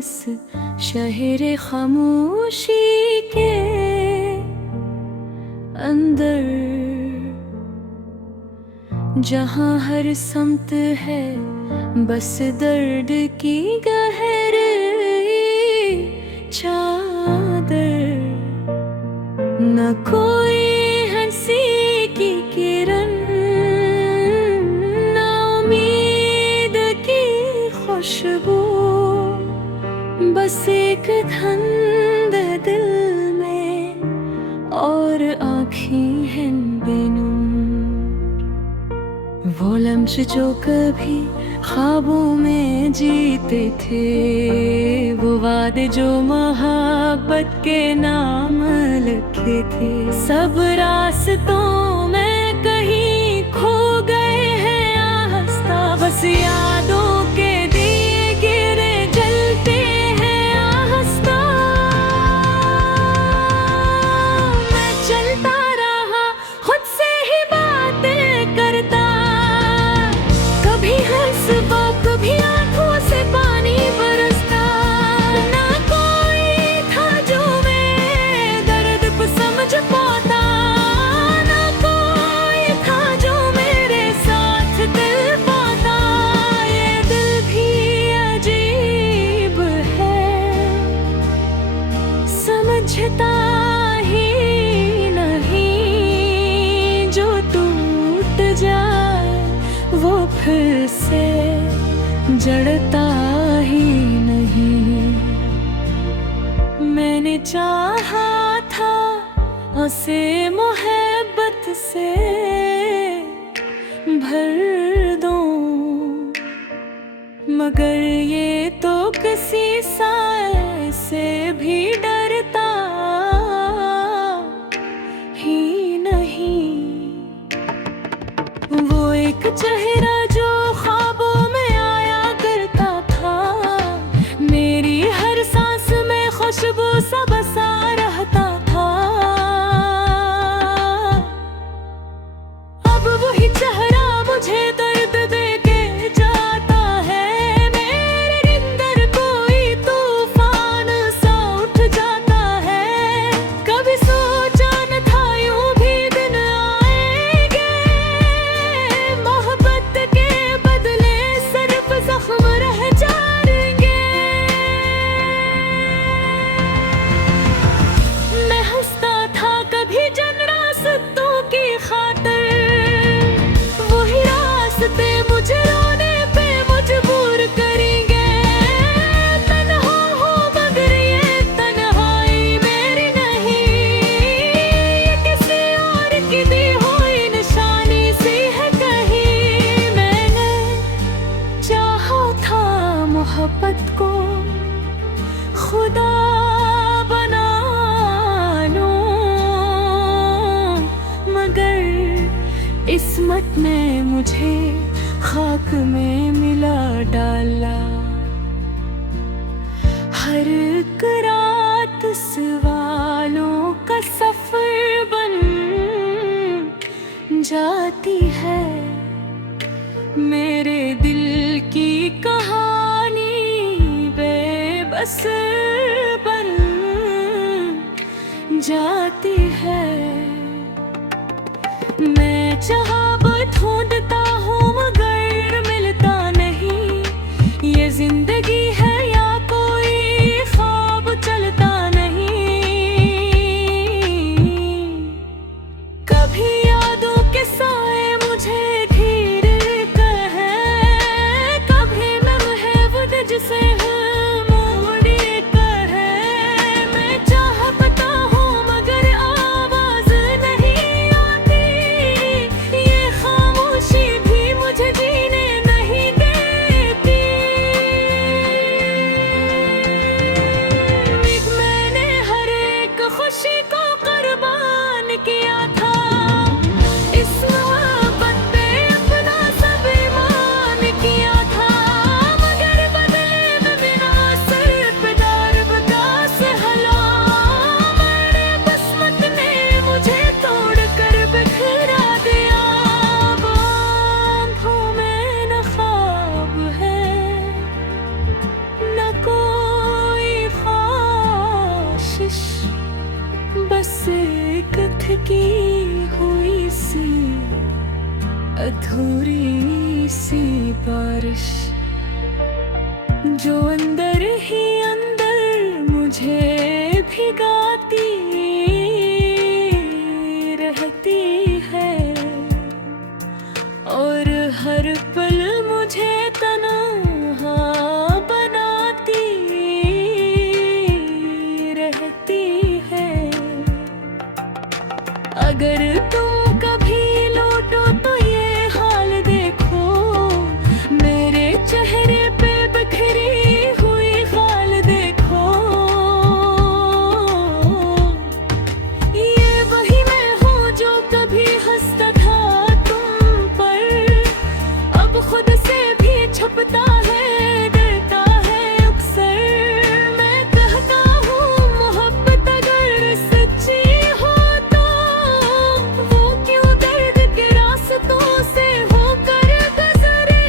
बस शहर खामोशी के अंदर, जहाँ हर समत है बस दर्द की गहरी चादर। न कोई हंसी की किरण, न उम्मीद की खुशबू, बस एक धुंध दिल में और आँखें हैं बेनूर। वो लम्हे जो कभी ख्वाबों में जीते थे, वो वादे जो मोहब्बत के नाम लिखे थे, सब रास्तों में कहीं खो गए हैं आस्था। बस यादों के दिए गिरे जलते हैं आस्था। मैं चलता रहा खुद से ही बातें करता, कभी हंसता कभी आंखों से पानी बरसता। ना कोई था जो मेरे दर्द को समझ पाता, ना कोई था जो मेरे साथ दिल पाता। ये दिल भी अजीब है, समझता ही नहीं। जो टूट जाए वो फिर से जड़ता ही नहीं। मैंने चाहा था उसे मोहब्बत से भर दूं, मगर ये तो किसी साए से भी डरता ही नहीं। वो एक चेहरा जो ख्वाबों में आया करता था, मेरी हर सांस में खुशबू सा बसा रहता था। अब वही चेहरा मुझे दर्द दे के जाता है। मेरे अंदर कोई तूफान सा उठ जाता है। कभी सोचा न था यूं भी दिन आएंगे, मोहब्बत के बदले सिर्फ जख्म रह जाएंगे। मैं हंसता था कभी जन रास्तों की खातिर, वही रास्ते मुझे रोने पे मजबूर करेंगे। तन्हा हूँ मगर ये तन्हाई मेरी नहीं, ये किसी और की दी हुई निशानी सी है कहीं। मैंने चाहा था मोहब्बत को खुदा बना लूं, मगर इस्मत ने मुझे खाक में मिला डाला। हर एक रात सवालों का सफर बन जाती है। मेरे दिल की कहानी बेबस बन जाती है। मैं जवाब ढूंढता हूँ मगर मिलता नहीं। ये जिंदगी है या कोई ख्वाब चलता नहीं। कभी यादों के साए मुझे घेरे कहे, कभी नम है वो जिसे मोड़े कहे। मैं चाहता हूँ मगर आवाज नहीं आती, ये खामोशी थोड़ी सी बारिश जो अंदर ही अंदर मुझे भिगाती रहती है और हर पल मुझे तन्हा बनाती रहती है। अगर तुम कभी लौटो तो ये हाल देखो, मेरे चेहरे पे बिखरी हुई खाल देखो। ये वही मैं हूँ जो कभी हंसता था तुम पर, अब खुद से भी छुपता है, डरता है अक्सर। मैं कहता हूँ मोहब्बत अगर सच्ची हो तो वो क्यों दर्द के रास्तों से होकर गुजरे।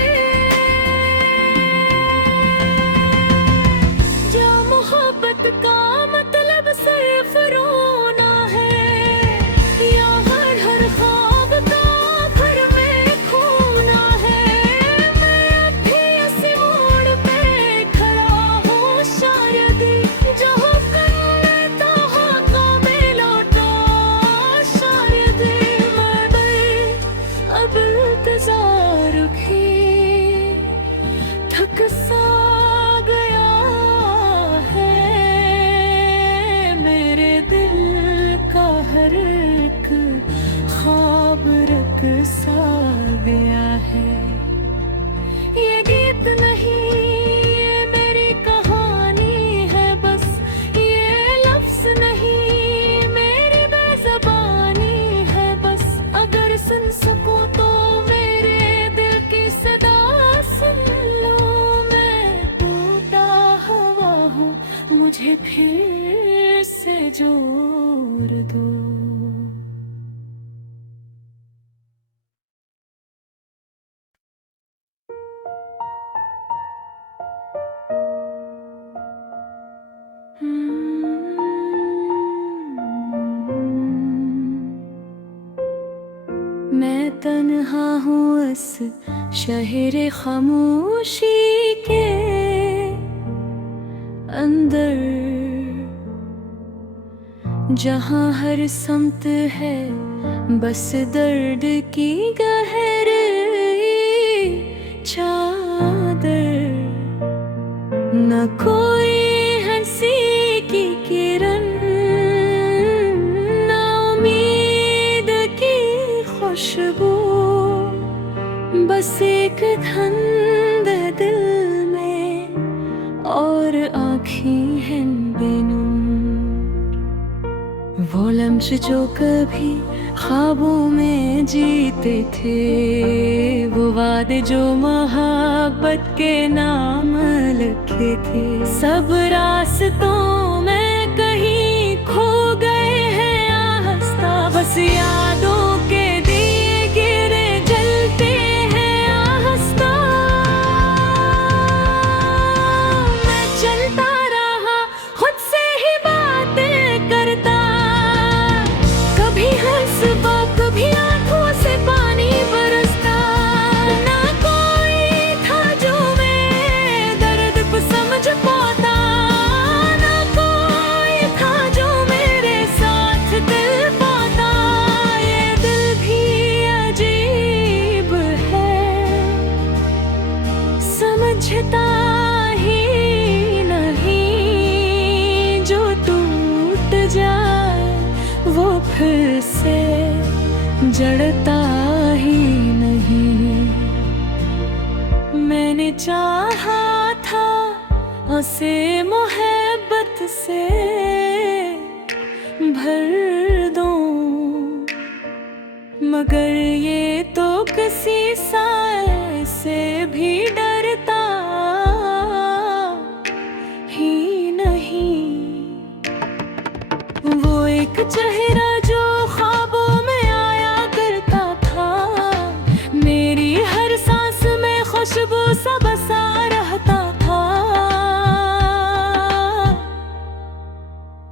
क्या मोहब्बत का मतलब सिर्फ रोना है, या हर ख्वाब का आखिर में खोना है। मैं अब भी इसी मोड़ पे खड़ा हूँ, शायद जो करने तो काबिल लौटा, शायद मगर अब इंतजार की थक सा गया है। मेरे दिल का हर एक ख्वाब रक सा गया है। ये गीत नहीं, ये मेरी कहानी है बस, ये लफ्ज नहीं, मेरी बेज़बानी है बस। अगर सुन सको तो मेरे दिल की सदा सुन लो। मैं टूटा हुआ हूँ, मुझे फिर से जोर दो। मैं तन्हा हूँ इस शहर खामोशी के अंदर, जहाँ हर समत है बस दर्द की गहरी चादर। न कोई हंसी की किरण, न उम्मीद की खुशबू, बस एक धंध दिल में और आँखें हैं बेनूर। वो लम्हे जो कभी ख्वाबों में जीते थे, वो वादे जो मोहब्बत के नाम लिखे थे, सब रास्तों में कहीं खो गए हैं आहिस्ता। बस यादों के दिए गिरे जलते हैं आहिस्ता। मैं चलता रहा खुद से ही बातें करता, कभी हंसता कभी आंखों से पानी बरसता। ना कोई था जो मेरे दर्द को समझ पाता, ना कोई था जो मेरे साथ दिल पाता। ये दिल भी अजीब है, समझता ही नहीं। जो टूट जाए वो फिर से जड़ता ही नहीं। मैंने चाहा था उसे मोहब्बत से भर दूं, मगर ये तो किसी साए से भी डरता ही नहीं। वो एक चेहरा जो ख्वाबों में आया करता था, मेरी हर सांस में खुशबू सा बसा रहता था।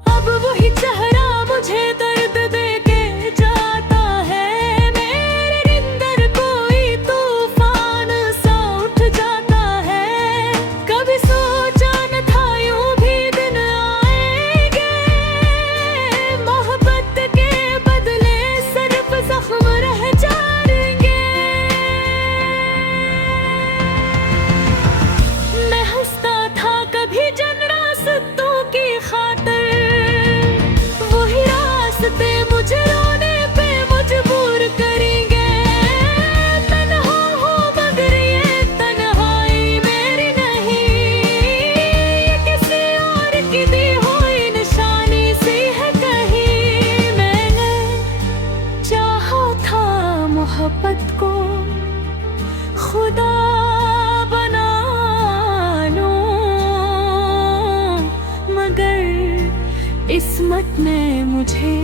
अब वही चेहरा मुझे दर्द दे के जाता है। मेरे अंदर कोई मुझे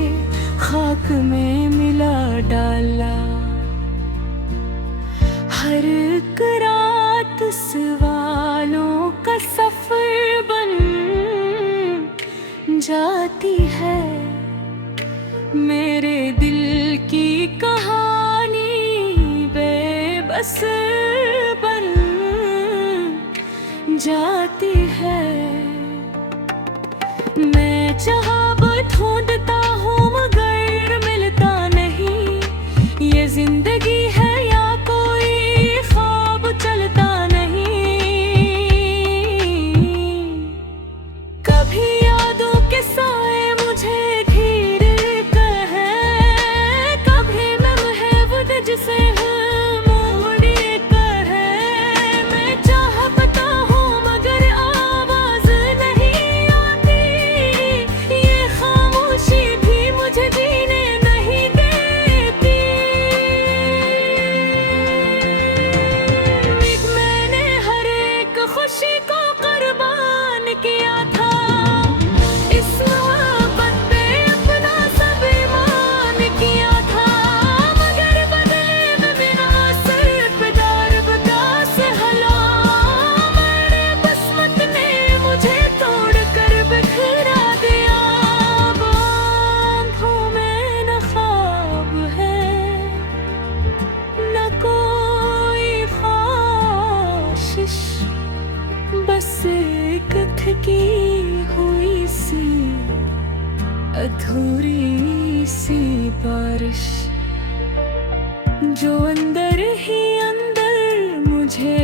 खाक में मिला डाला। हर एक रात सवालों का सफर बन जाती है। मेरे दिल की कहानी बेबस बन जाती है। मैं जहां ढूंढता हूँ मगर मिलता नहीं। ये जिंदगी है या कोई ख्वाब चलता नहीं। कभी यादों के साए मुझे घेरे कहे, कभी मैं महबूब जिसे की हुई सी अधूरी सी बारिश जो अंदर ही अंदर मुझे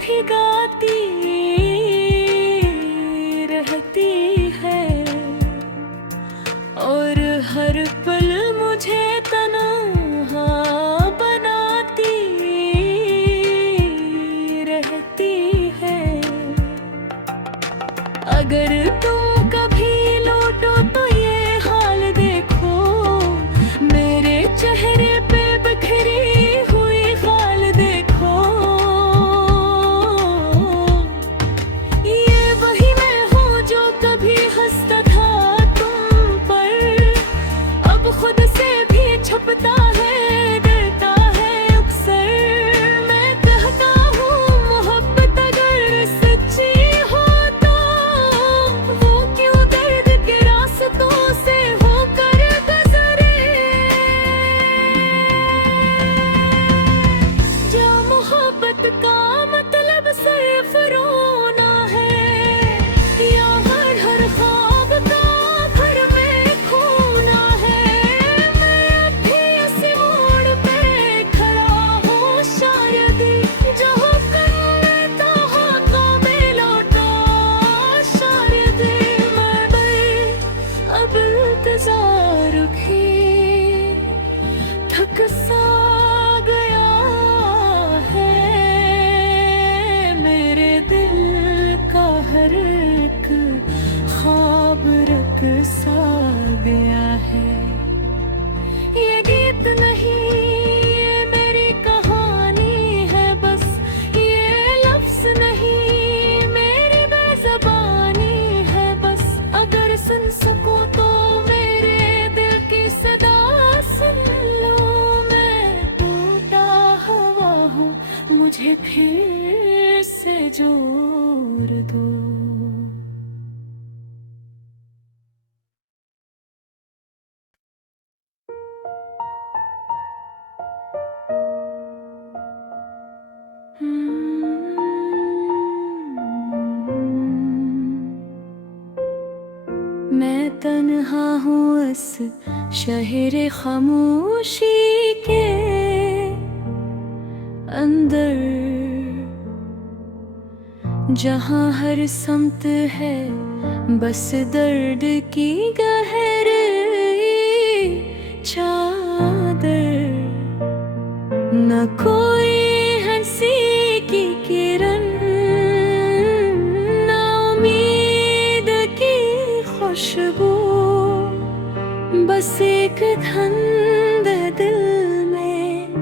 भिगाती रहती है। और हर पल मुझे तन्हा बनाती रहती है। अगर तुम कभी लौटो तो ये हाल देखो, मेरे चेहरे पे बिखरी हुई खाल देखो। ये वही मैं हूँ जो कभी हंसता था तुम पर, अब खुद से भी छुपता है, डरता है अक्सर। मैं कहता हूँ मोहब्बत अगर सच्ची हो थक सा गया है। मेरे दिल का हर एक ख्वाब रक सा गया है। ये गीत नहीं ये मेरी कहानी है बस, ये लफ्ज नहीं मेरी बेज़बानी है बस। अगर सुन सकूं तो मेरे दिल की सदा सुन लो। मैं टूटा हुआ हूँ, मुझे फिर से जोर दो। मैं तन्हा हूँ इस शहर खामोशी के अंदर, जहाँ हर समत है बस दर्द की गहरी चादर। न कोई हंसी की किरण, न उम्मीद की खुशबू, बस एक धंध दिल में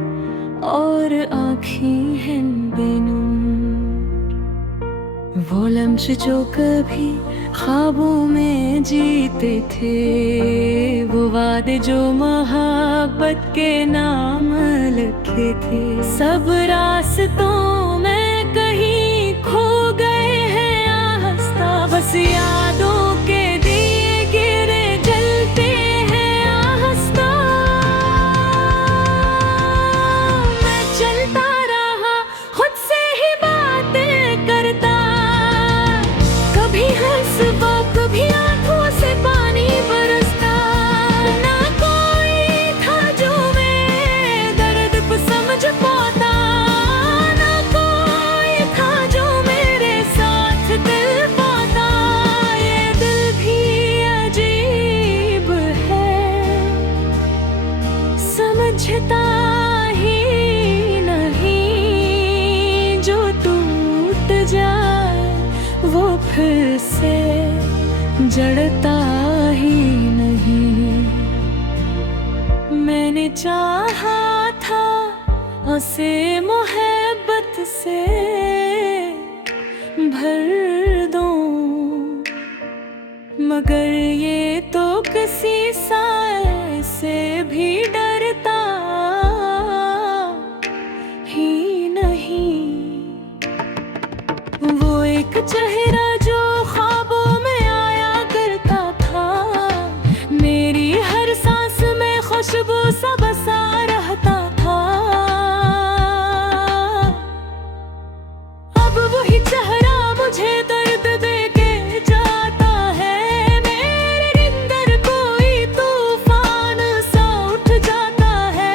और आँखें हैं बेनूर। वो लम्हे जो कभी ख्वाबों में जीते थे वो वादे जो मोहब्बत के नाम लिखे थे। सब रास्तों में कहीं खो गए हैं आस्था, बस यादों के दिए गिरे जलते हैं आस्था। मैं चलता रहा खुद से ही बातें करता, कभी हंसता कभी आंखों से पानी बरसता। ना कोई था जो मेरे दर्द को समझ पाता, ना कोई था जो मेरे साथ दिल पाता। ये दिल भी अजीब है, समझता ही नहीं। जो टूट जाए वो फिर से जड़ता ही नहीं। मैंने चाहा था उसे मोहब्बत से भर दूं, मगर ये तो किसी साए से भी डरता ही नहीं। वो एक चेहरा जो ख्वाबों में आया करता था, मेरी हर सांस में खुशबू सा बसा रहता था। अब वही चेहरा मुझे दर्द दे के जाता है। मेरे अंदर कोई तूफान सा उठ जाता है।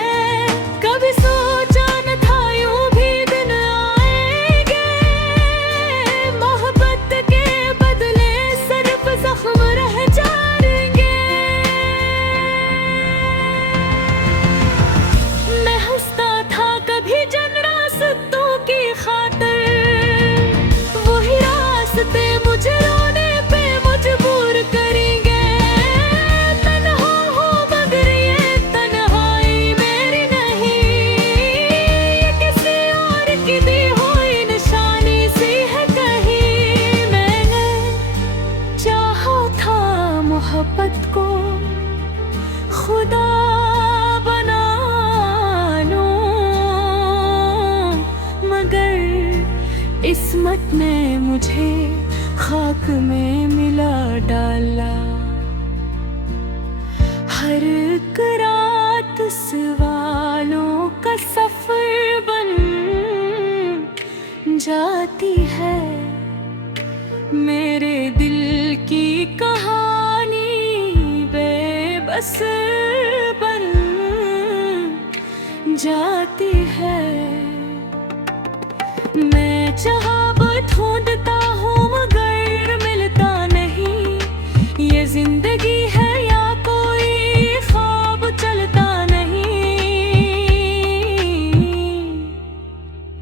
कभी सोचा न था यूं भी दिन आएंगे, मोहब्बत के बदले सिर्फ जख्म रह जाएंगे। मैं हंसता था कभी जन रास्तों की खातिर, वही रास्ते मुझे रोने पे मजबूर करेंगे। तन्हा हूँ मगर ये तन्हाई मेरी नहीं, ये किसी और की दी हुई निशानी सी है कहीं। मैंने चाहा था मोहब्बत को खुदा बना लूं, मगर किस्मत ने मुझे खाक में मिला डाला। हर एक रात सवालों का सफर बन जाती है। मेरे दिल की कहानी बेबस बन जाती है। मैं जहाँ ढूंढता हूँ मगर मिलता नहीं, ये जिंदगी है या कोई ख्वाब चलता नहीं।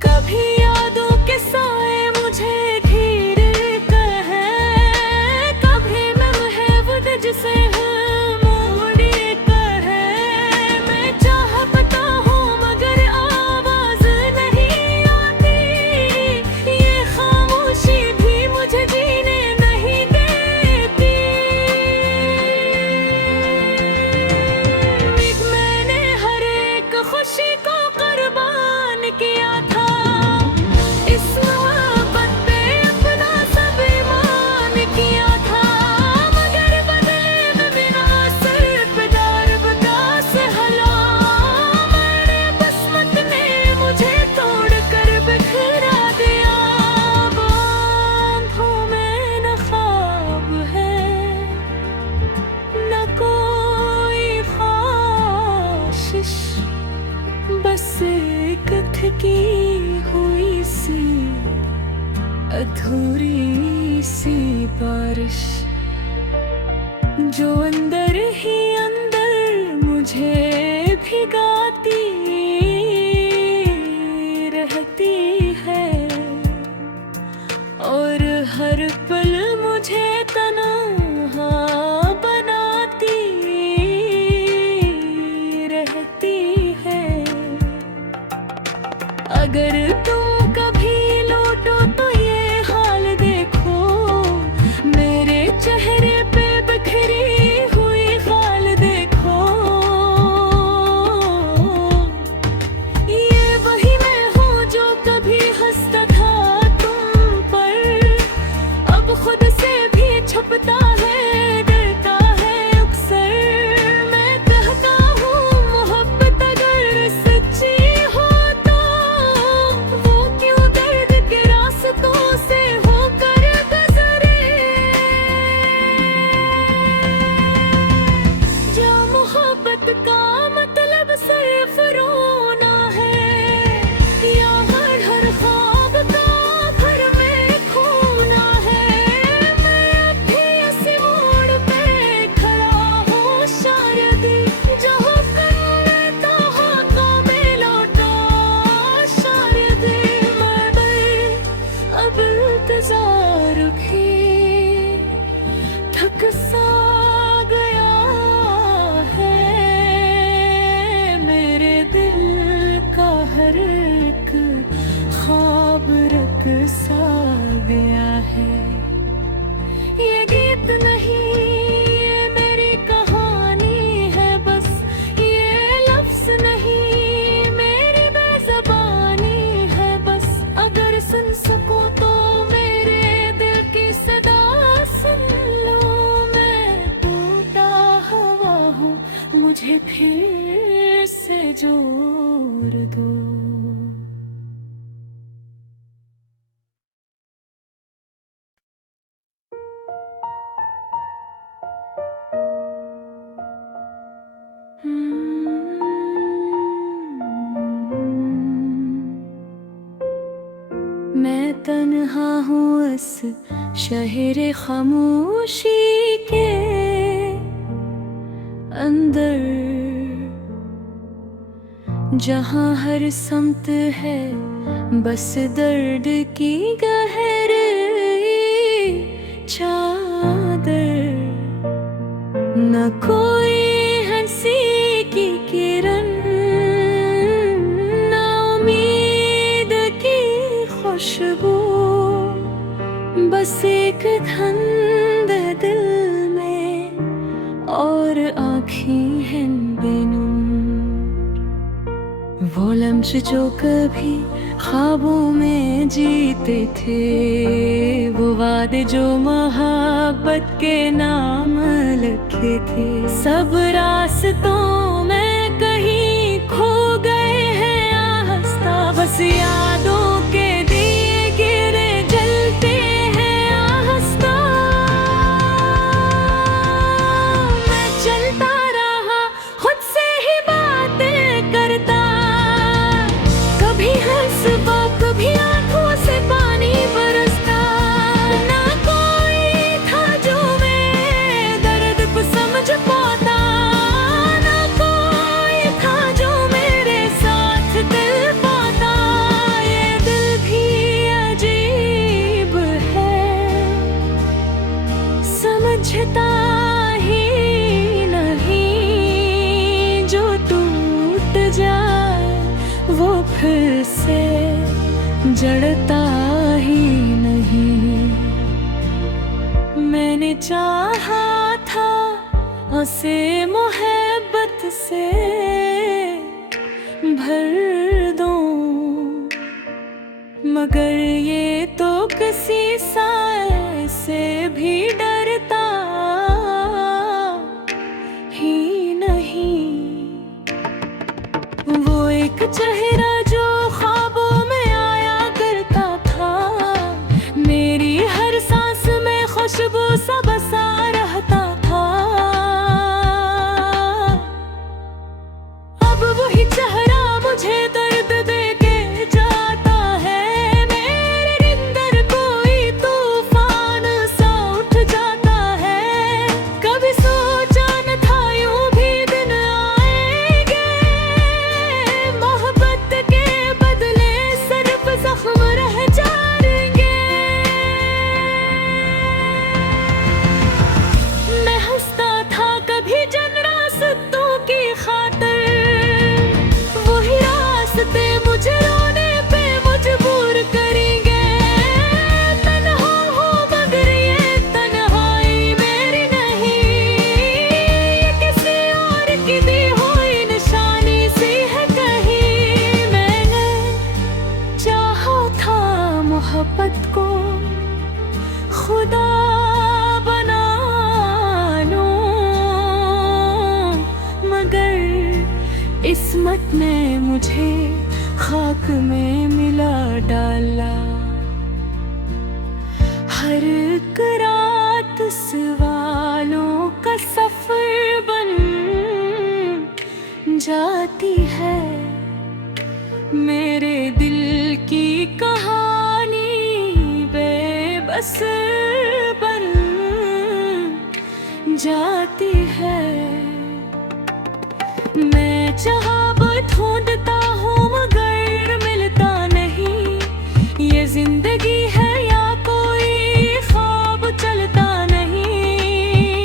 कभी यादों के साए मुझे घेरे कर है, कभी मैं महबूब जिसे मोड़े कर है। मैं चाहता हूँ मगर आवाज नहीं आती, ये खामोशी भी मुझे जीने नहीं देती। मैंने हर एक खुशी को कुर्बान किया था, इस मोहब्बत पे अपना सब ईमान किया था। मगर बदले में बिना सिर्फ दर्द का सहला, मेरे किस्मत ने मुझे तोड़ कर बिखरा दिया। अब आँखों में न ख्वाब है न कोई ख्वाहिश, बस एक थकी हुई सी अधूरी सी बारिश, जो अंदर ही अंदर मुझे भिगाती रहती है। और हर पल मुझे तन्हा बनाती रहती है। अगर तुम कभी लौटो तो ये हाल देखो, मेरे सा गया है, मेरे दिल का हर एक ख्वाब सा गया है। ये गीत नहीं, ये मेरी कहानी है बस, ये लफ्ज़ नहीं, मेरी बेज़बानी है बस। अगर सुन सको तो मेरे दिल की सदा सुन लो, मैं टूटा हुआ हूँ, मुझे फिर से जोड़ दो। मैं तन्हा हूँ इस शहर खामोशी के अंदर, जहाँ हर समत है बस दर्द की गहरी चादर। न कोई हंसी की किरण, न उम्मीद की खुशबू, बस एक धुंध दिल में और आँखें हैं बेनूर। वो लम्हे जो कभी ख्वाबों में जीते थे, वो वादे जो मोहब्बत के नाम लिखे थे, सब रास्तों में कहीं खो गए हैं आहिस्ता। बस यादों के दिए गिरे जलते हैं आहिस्ता। मैं चलता रहा खुद से ही बातें करता, कभी हंसता कभी आंखों से पानी बरसता। ना कोई था जो मेरे दर्द को समझ पाता, ना कोई था जो मेरे साथ दिल पाता। ये दिल भी अजीब है, समझता ही नहीं, जो टूट जाए वो फिर से जड़ता ही नहीं। मैंने चाहा था उसे मोहब्बत से भर दूं, मगर ये तो किसी साए से भी डरता ही नहीं। वो एक चेहरा जो ख्वाबों में आया करता था, मेरी हर सांस में खुशबू सा बसा रहता था। अब वही चेहरा मुझे दर्द दे के जाता है, मेरे अंदर कोई तूफान सा उठ जाता है। कभी सोचा न था यूं भी दिन आएंगे, मोहब्बत के बदले सिर्फ जख्म रह जाएंगे। मैं हंसता था कभी जन रास्तों की खातिर, वही रास्ते मुझे रोने पे मजबूर करेंगे। तन्हा हूँ मगर ये तन्हाई मेरी नहीं, ये किसी और की दी हुई निशानी सी है कहीं। मैंने चाहा था मोहब्बत को खुदा बना लूं, मगर किस्मत ने मुझे खाक में मिला डाला। हर एक रात सवालों का सफर बन जाती है, मेरे दिल की कहानी बेबस बन जाती है। मैं चाहा ढूंढता हूँ मगर मिलता नहीं, ये जिंदगी है या कोई ख्वाब चलता नहीं।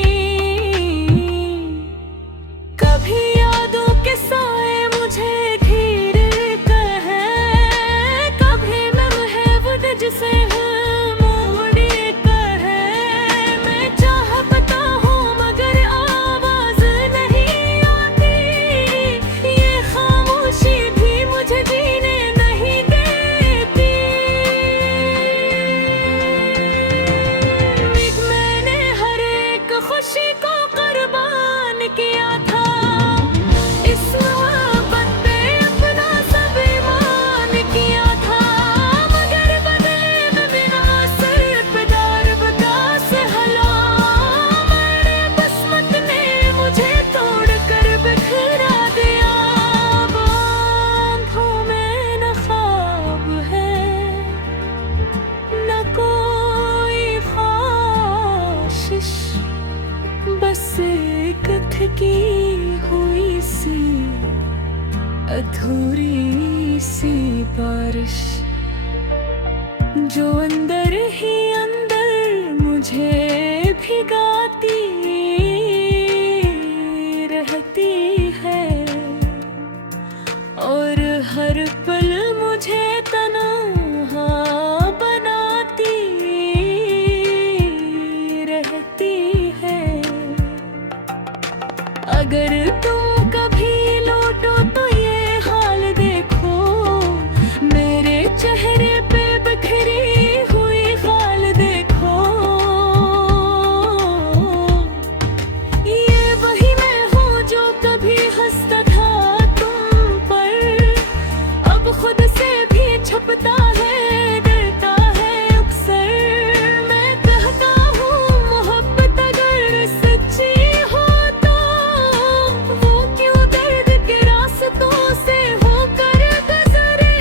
बस एक थकी हुई सी अधूरी सी बारिश, जो अंदर ही अंदर मुझे भिगाती रहती है, और हर पल मुझे तन्हा बनाती रहती है। अगर तुम कभी लौटो तो ये हाल देखो, मेरे चेहरे पे बिखरी हुई खाल देखो। ये वही मैं हूँ जो कभी हंसता था तुम पर, अब खुद से भी छुपता है, डरता है अक्सर। मैं कहता हूँ मोहब्बत अगर सच्ची हो तो वो क्यों दर्द के रास्तों से होकर गुजरे।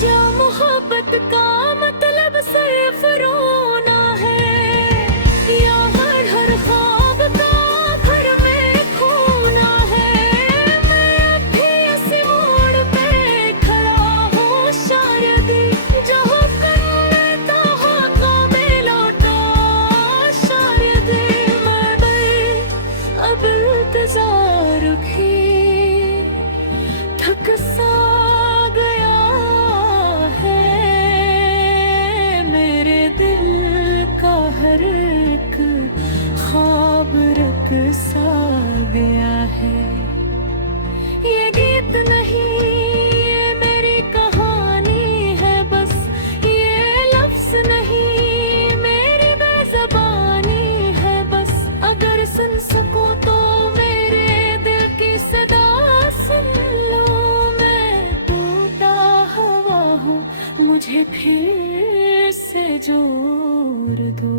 क्या मोहब्बत का मतलब सिर्फ रोना है, या हर हर ख्वाब का घर में खोना है। मैं अब भी इसी मोड़ पे खड़ा हूँ, शायद जहाँ कल तो हाथों में लौटा, शायद मैं अब इंतजार भी थक सा गया है। मेरे दिल का हर एक ख्वाब रक सा गया है। ये गीत नहीं, ये मेरी कहानी है बस, ये लफ्ज़ नहीं, मेरी बेज़बानी है बस। अगर सुन सकूं तो मेरे दिल की सदा सुन लो। मैं टूटा हुआ हूँ, मुझे फिर से जोर दो।